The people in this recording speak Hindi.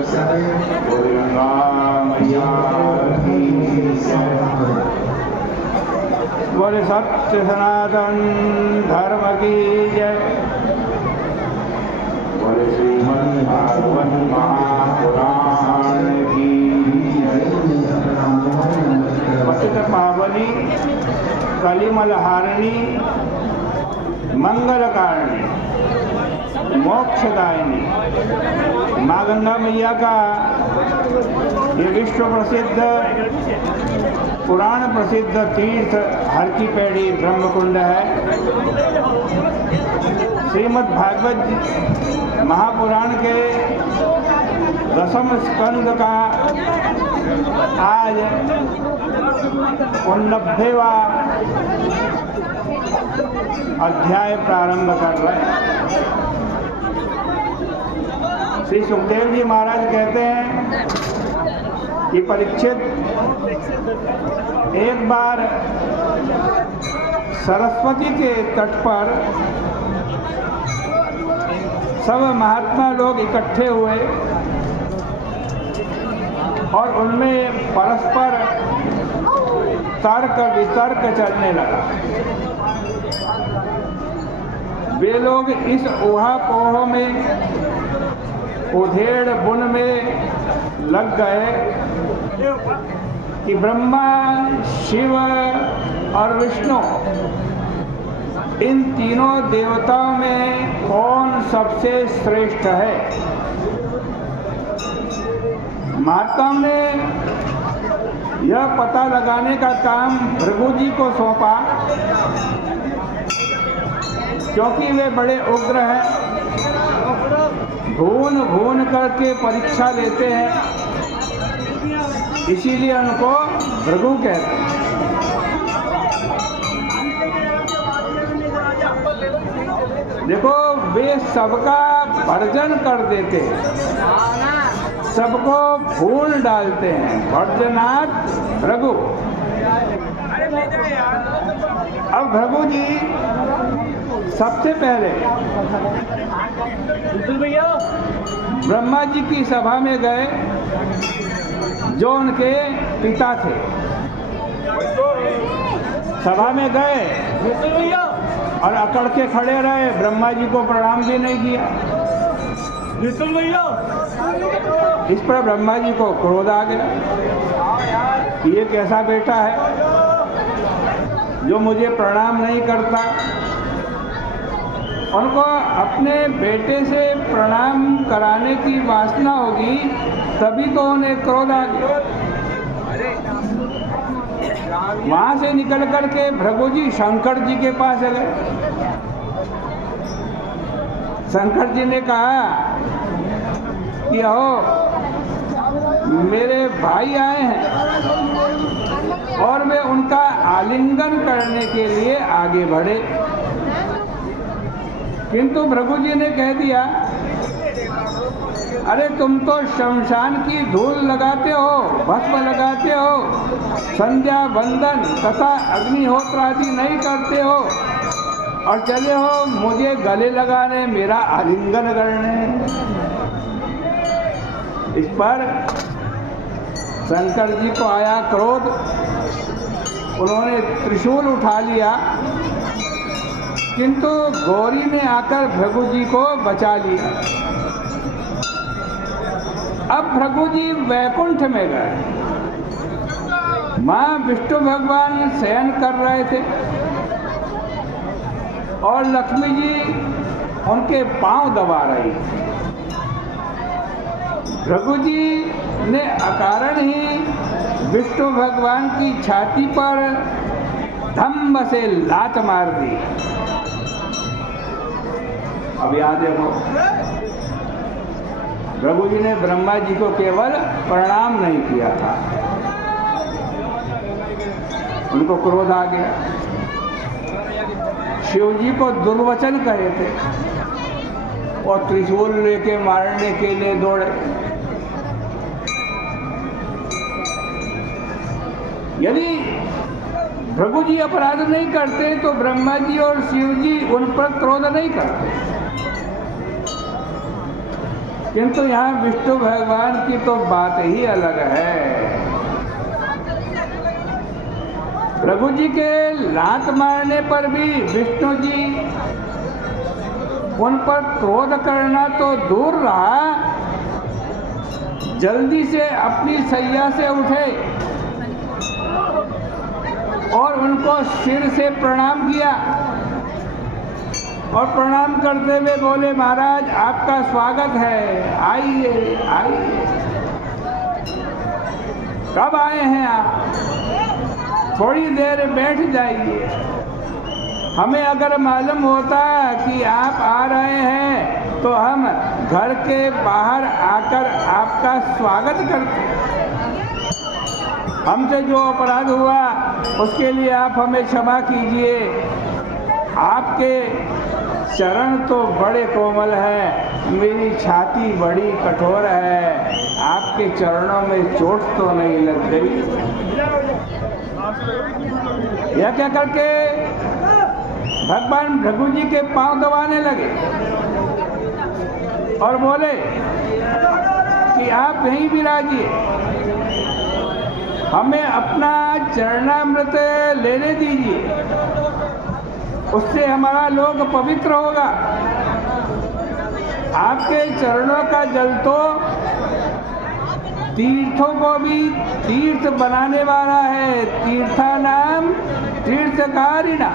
गंगा मैया की जय। बोले सत्य सनातन धर्म की जय। बोले श्रीमद् भागवत महापुराण की जय। पतित पावनी कलिमलहारिणी मंगलकारिणी मोक्षदायिनी माँ गंगा मैया का ये विश्व प्रसिद्ध पुराण प्रसिद्ध तीर्थ हर की पैड़ी ब्रह्मकुंड है। श्रीमद् भागवत महापुराण के 10वें स्कंद का आज 89वां अध्याय प्रारंभ कर रहे हैं। श्री सुखदेव जी महाराज कहते हैं कि परीक्षित, एक बार सरस्वती के तट पर सब महात्मा लोग इकट्ठे हुए और उनमें परस्पर तर्क वितर्क चलने लगा। वे लोग इस ऊहापोह में उधेड़ बुन में लग गए कि ब्रह्मा, शिव और विष्णु इन तीनों देवताओं में कौन सबसे श्रेष्ठ है। महात्मा ने यह पता लगाने का काम भृगु जी को सौंपा, क्योंकि वे बड़े उग्र हैं, भून भून करके परीक्षा लेते हैं, इसीलिए उनको भृगु कहते हैं। देखो, वे सबका भर्जन कर देते हैं, सबको भून डालते हैं। भर्जनात् भृगु। अब भृगु जी सबसे पहले ब्रह्मा जी की सभा में गए, जो उनके पिता थे। सभा में गए और अकड़ के खड़े रहे, ब्रह्मा जी को प्रणाम भी नहीं किया। इस पर ब्रह्मा जी को क्रोध आ गया कि ये कैसा बेटा है जो मुझे प्रणाम नहीं करता। उनको अपने बेटे से प्रणाम कराने की वासना होगी, तभी तो उन्हें क्रोध आ गया। वहां से निकल करके भृगु जी शंकर जी के पास गए। शंकर जी ने कहा कि आओ, मेरे भाई आए हैं और वे उनका आलिंगन करने के लिए आगे बढ़े, किंतु भृगु जी ने कह दिया, अरे तुम तो शमशान की धूल लगाते हो, भस्म लगाते हो, संध्या वंदन तथा अग्निहोत्र आदि नहीं करते हो और चले हो मुझे गले लगाने, मेरा आलिंगन करने। इस पर शंकर जी को आया क्रोध। उन्होंने त्रिशूल उठा लिया, किंतु गौरी ने आकर भृगु जी को बचा लिया। अब भृगु जी वैकुंठ में गए। मां विष्णु भगवान शयन कर रहे थे और लक्ष्मी जी उनके पांव दबा रही। भृगु जी ने अकारण ही विष्णु भगवान की छाती पर धम्म से लात मार दी। अब याद देखो, भृगु जी ने ब्रह्मा जी को केवल प्रणाम नहीं किया था, उनको क्रोध आ गया। शिव जी को दुर्वचन कहे थे और त्रिशूल लेके मारने के लिए दौड़े। यदि भृगु जी अपराध नहीं करते तो ब्रह्मा जी और शिव जी उन पर क्रोध नहीं करते। किंतु यहाँ विष्णु भगवान की तो बात ही अलग है। प्रभु जी के लात मारने पर भी विष्णु जी उन पर क्रोध करना तो दूर रहा, जल्दी से अपनी सैया से उठे और उनको सिर से प्रणाम किया और प्रणाम करते हुए बोले, महाराज आपका स्वागत है, आइए आइए। कब आए हैं आप? थोड़ी देर बैठ जाइए। हमें अगर मालूम होता कि आप आ रहे हैं तो हम घर के बाहर आकर आपका स्वागत करते। हमसे जो अपराध हुआ उसके लिए आप हमें क्षमा कीजिए। आपके चरण तो बड़े कोमल हैं, मेरी छाती बड़ी कठोर है, आपके चरणों में चोट तो नहीं लग गई। यह क्या करके भगवान भृगु जी के पांव दबाने लगे और बोले कि आप यहीं विराजिए, हमें अपना चरणामृत लेने दीजिए, उससे हमारा लोक पवित्र होगा। आपके चरणों का जल तो तीर्थों को भी तीर्थ बनाने वाला है। तीर्था नाम तीर्थकारिणा।